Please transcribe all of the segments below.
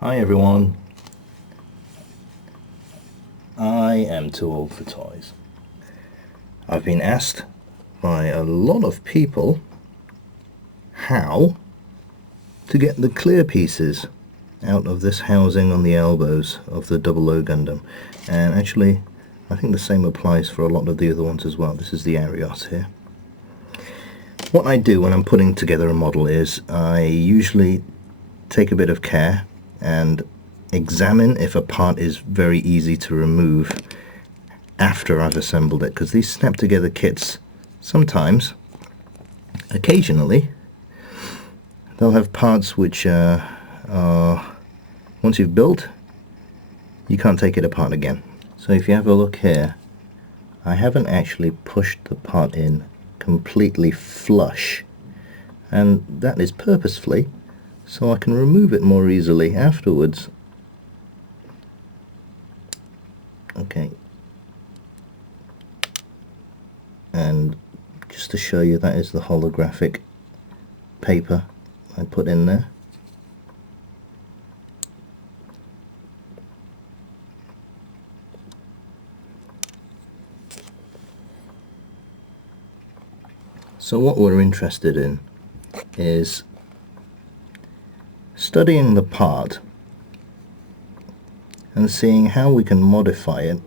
Hi everyone, I am too old for toys. I've been asked by a lot of people how to get the clear pieces out of this housing on the elbows of the 00 Gundam, and actually I think the same applies for a lot of the other ones as well. This is the Arios here. What I do when I'm putting together a model is I usually take a bit of care and examine if a part is very easy to remove after I've assembled it, because these snap together kits sometimes, occasionally, they'll have parts which are once you've built, you can't take it apart again. So if you have a look here, I haven't actually pushed the part in completely flush, and that is purposefully so I can remove it more easily afterwards. Okay, and just to show you, that is the holographic paper I put in there. So what we're interested in is studying the part and seeing how we can modify it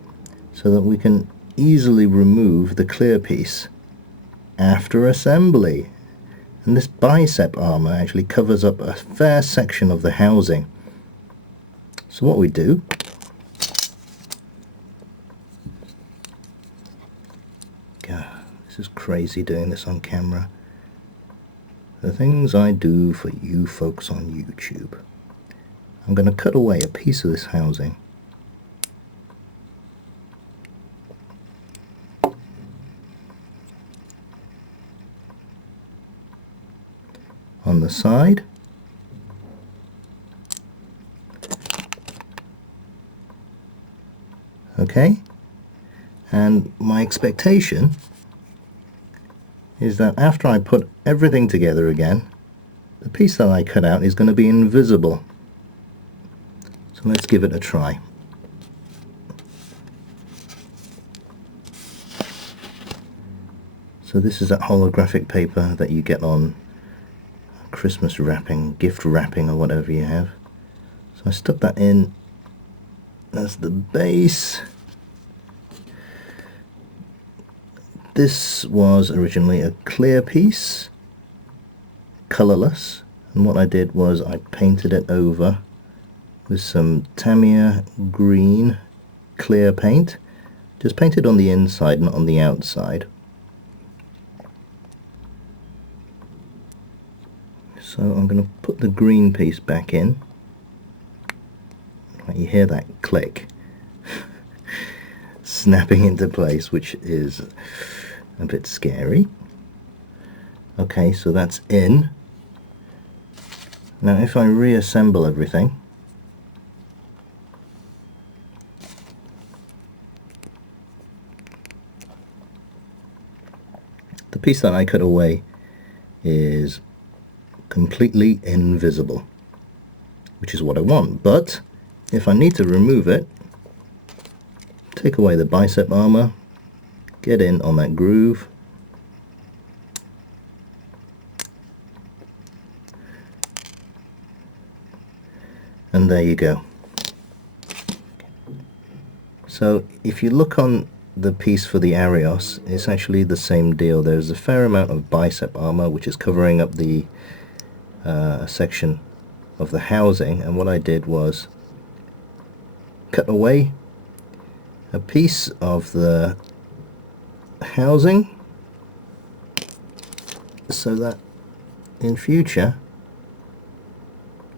so that we can easily remove the clear piece after assembly. And this bicep armor actually covers up a fair section of the housing. So what we do, God, this is crazy doing this on camera. The things I do for you folks on YouTube. I'm going to cut away a piece of this housing. On the side. Okay, and my expectation is that after I put everything together again, the piece that I cut out is going to be invisible. So let's give it a try. So this is that holographic paper that you get on Christmas wrapping, gift wrapping, or whatever you have. So I stuck that in as the base. This was originally a clear piece, colorless, and what I did was I painted it over with some Tamiya green clear paint. Just painted on the inside, not on the outside. So I'm going to put the green piece back in. You hear that click snapping into place, which is a bit scary. Okay, so that's in. Now if I reassemble everything, the piece that I cut away is completely invisible, which is what I want. But if I need to remove it, take away the bicep armor, get in on that groove, and there you go. So if you look on the piece for the Arios, it's actually the same deal. There's a fair amount of bicep armor which is covering up the section of the housing, and what I did was cut away a piece of the housing so that in future,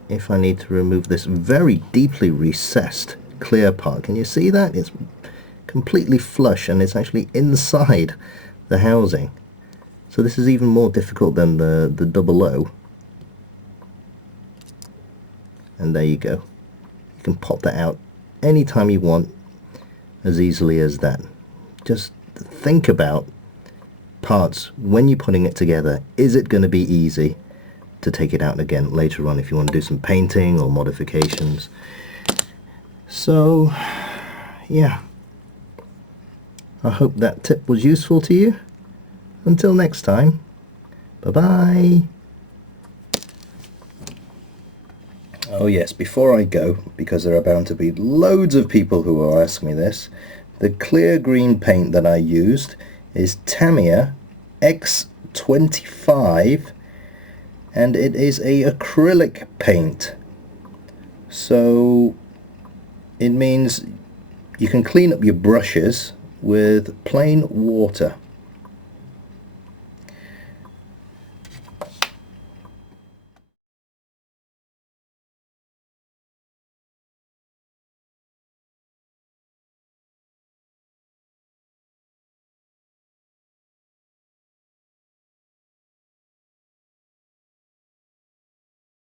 if I need to remove this very deeply recessed clear part, can you see that? It's completely flush and it's actually inside the housing. So this is even more difficult than the 00. And there you go. You can pop that out anytime you want, as easily as that. Just think about parts when you're putting it together. Is it going to be easy? to take it out again later on if you want to do some painting or modifications. So yeah, I hope that tip was useful to you. Until next time, bye bye. Oh yes, before I go, because there are bound to be loads of people who will ask me this, the clear green paint that I used is Tamiya X25, and it is a acrylic paint. So it means you can clean up your brushes with plain water.